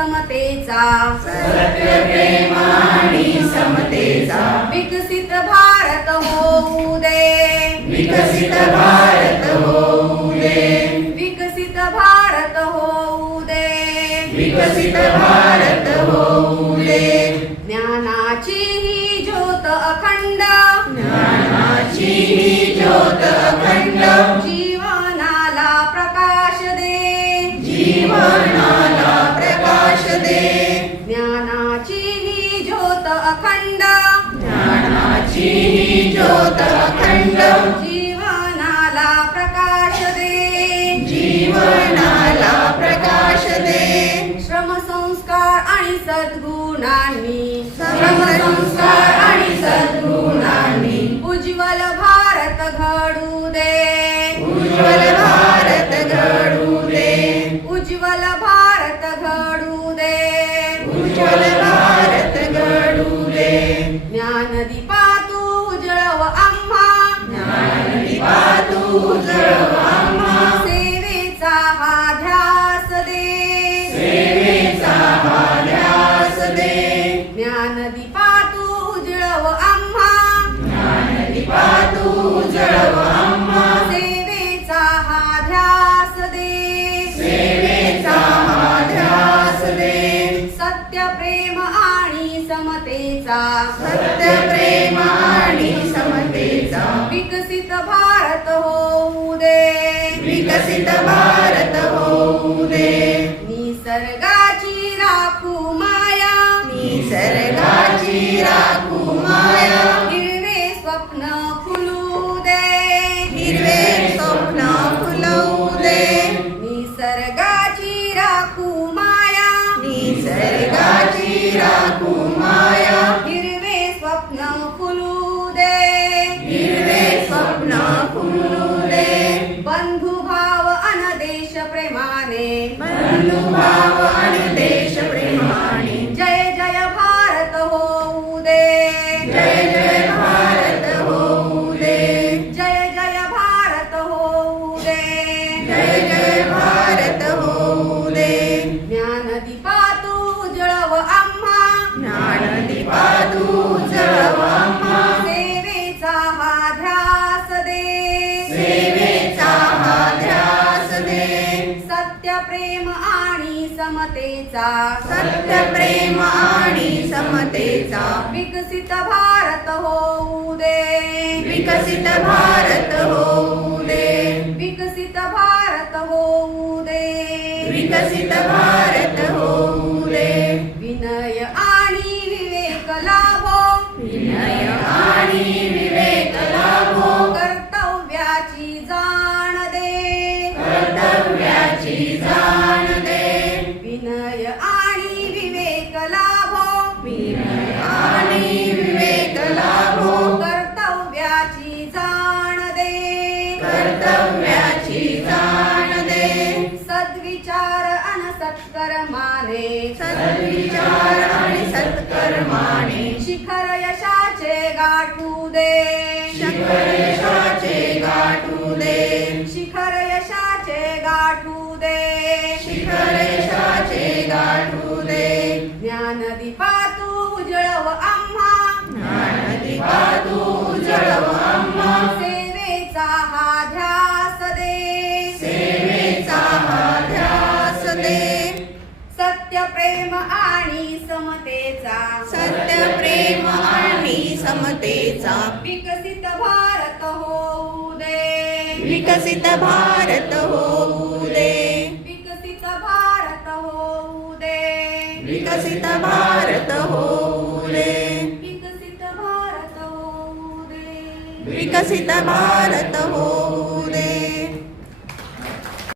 समतेचा, सत्य प्रेम आणि समतेचा विकसित भारत होऊ दे, विकसित भारत होऊ दे, विकसित भारत होऊ दे, विकसित भारत होऊ दे. ज्ञानाची ही ज्योत अखंड, ज्ञानाची ही ज्योत अखंड जीवनाला प्रकाश दे, जीवनाला प्रकाश दे. ज्ञानाची ही ज्योत अखंड, ज्ञानाची ही ज्योत अखंड जीवनाला प्रकाश दे, जीवनाला प्रकाश दे. श्रम संस्कार आणि सद्गुणांनी, श्रमसंस्कार आणि सद्गुणांनी उज्ज्वल भारत घडू दे, उज्ज्वल भारत घडू दे, उज्ज्वल भारत घडू दे, उज्ज्वल भारत घडू दे. ज्ञानदीपा तू उजळव आम्हा, ज्ञानदीपा तू उजळव आम्हा, सेवेचा हा ध्यास दे, सेवेचा हा ध्यास दे. ज्ञानदीपा तू उजळव आम्हा, ज्ञानदीपा तू उजळव आम्हा, सेवेचा हा ध्यास दे, सेवेचा हा ध्यास दे. सत्य प्रेम आणि समतेचा, सत्य प्रेम आणि समतेचा विकसित भारत होऊ दे, विकसित भारत होऊ दे. निसर्गाची राखू माया, निसर्गाची राखू माया, हिरवे स्वप्न फुलू दे, हिरवे स्वप्न फुलवू दे. निसर्गाची राखू माया, निसर्गाची राखू माया, हिरवे स्वप्न फुलू दे, हिरवे स्वप्न फुलू दे. बंधुभाव अन देश प्रेमाने, बंधुभाव आणि देश प्रेमाने जय जय भारत होऊ दे, जय जय भारत होऊ दे, जय जय भारत होऊ दे, जय जय भारत होऊ दे. ज्ञानदीपा तू उजळव आम्हा, ज्ञानदीपा तू उजळव आम्हा, सेवेचा हा ध्यास दे, सेवेचा हा ध्यास दे. सत्य प्रेम आणि समतेचा, सत्य प्रेम आणि समतेचा विकसित भारत होऊ दे, विकसित भारत होऊ दे, विकसित भारत होऊ दे, विकसित भारत होऊ दे. विनय आणि विवेक लाभो, विनय आणि विवेक लाभो, कर्तव्याची जाण दे, कर्तव्याची जाण दे. विनय आणि विवेक लाभो, विनय आणि विवेक लाभो, कर्तव्याची जाण दे, कर्तव्याची जाण दे. सद्विचार अन सत्कर्माने, सद्विचार आणि सत्कर्माने शिखर यशाचे गाठू दे, शिखर यशाचे गाठू दे, शिखर यशाचे गाठू दे, शिखर यशाचे गाठू दे. ज्ञानदीपा तू उजळव आम्हा, ज्ञानदीपा तू उजळव आम्हा, सेवेचा हा ध्यास दे, सेवेचा हा ध्यास दे. सत्य प्रेम आणि समतेचा, सत्य प्रेम आणि समतेचा विकसित भारत होऊ दे, विकसित भारत होऊ दे, विकसित भारत होऊ दे, विकसित भारत होऊ दे, विकसित भारत होऊ दे, विकसित भारत होऊ दे.